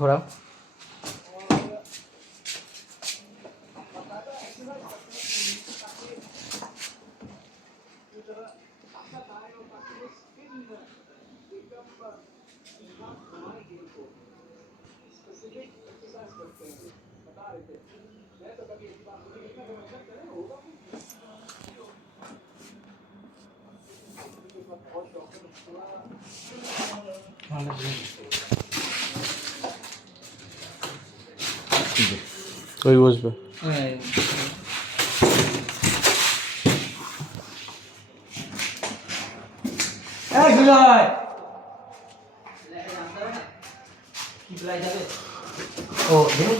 ঘোরাও। ওই বসবে। ও দেখুন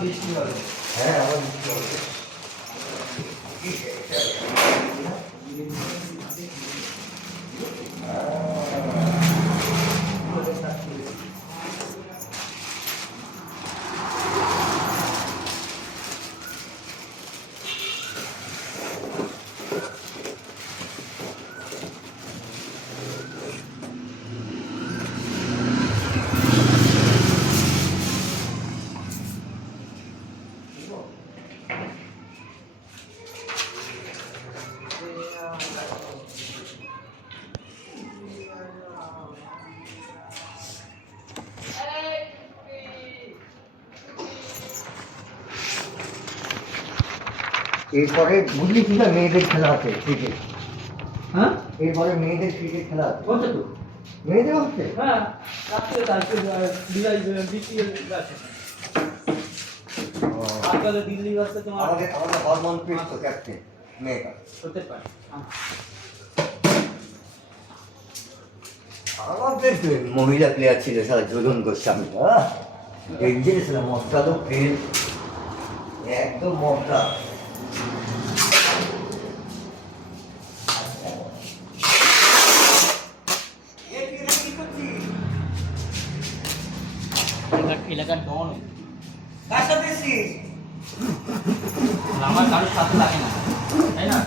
বৃষ্টি হবে। হ্যাঁ আবার বৃষ্টি হবে। এরপরে বুঝলি কি না মেয়েদের খেলা আছে ক্রিকেট। হ্যাঁ এরপরে মেয়েদের ক্রিকেট খেলা আছে হচ্ছে তো মেয়েদের হচ্ছে। হ্যাঁ আজকাল দিল্লি বাসে তোমার আমাদের হরমোন পিট তো ক্যাপ্টেন মেয়েটা হতে পারে। আমাদের মহিলা প্লেয়ার ছিল সারা ঝুলন গোস্বামী। ডেঞ্জার ছিল মশলা তো ফেল একদম মশলা। এলাকার ডন কার সাথে এসেছিস? আমার কারোর সাথে লাগে না তাই না?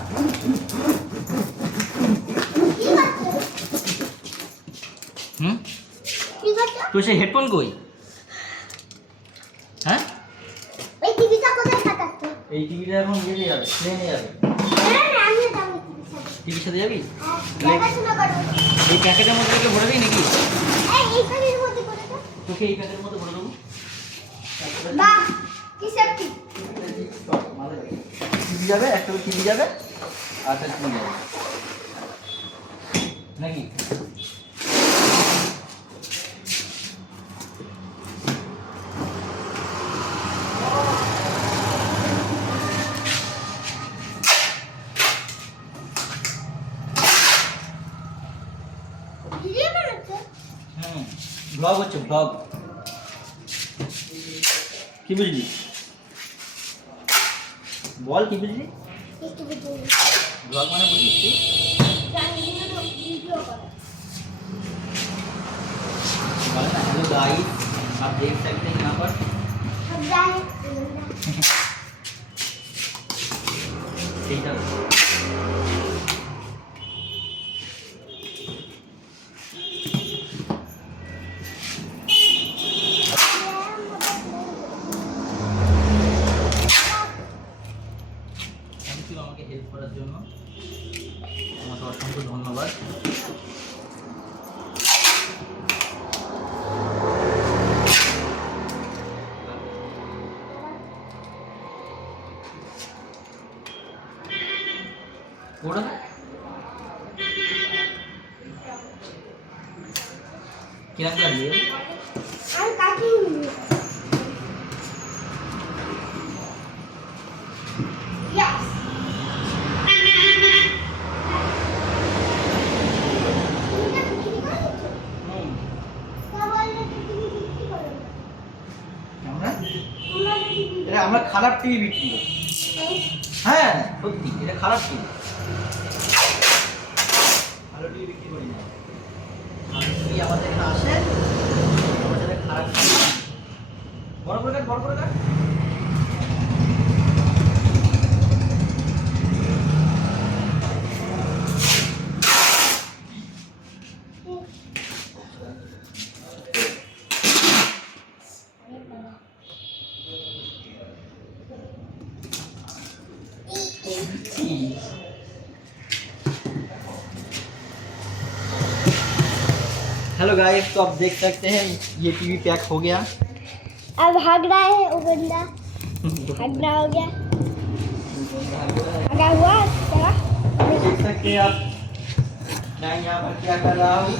তো সেই হেডফোন কই? হ্যাঁ এই টিভিটা কোথায় কাটাচ্ছ? এই টিভিটা এখন নিয়ে যাবে প্লেনে যাবে। হ্যাঁ আমি যাবো টিভির সাথে যাবি? দেখাশোনা করো। এই প্যাকেটের মধ্যে তোকে ভরে দিই নাকি? এইখানের মধ্যে করে দাও। তোকে এই প্যাকেটের মধ্যে ভরে দেবো। বাহ কি সেফটি। টিভি যাবে একটা টিভি যাবে আর টিভি যাবে নাকি? ভিডিও বানাচ্ছ? ব্লগ হচ্ছে ব্লগ। কি বুঝলি বল কি বুঝলি? একটু ভিডিও ব্লগ মানে বুঝলি তুই? জানি না তো ভিডিও করো। বলে না हेलो गाइस आप देख सकते हैं यहाँ पर সব জানি এইটা থ্যাংক ইউ আমাকে হেল্প করার জন্য। তোমাকে অসংখ্য ধন্যবাদ। ওটা কিরম কাটবে? আমি কাটিনি। Yes. এটা আমরা খারাপ টিভি বিক্রি করি। হ্যাঁ সত্যি এটা খারাপ টিভি। ভালো টিভি বিক্রি করি না। আমি আমাদের এখানে আসে আমাদের খারাপ টিভি বড় করে কাট हेलो गाइस, तो आप देख सकते हैं ये टीवी पैक हो गया। अब भाग रहा है वो बंदा, भागना हो गया, भागा हुआ चला। देख सकते हैं आप मैं यहाँ पर क्या कर रहा हूँ।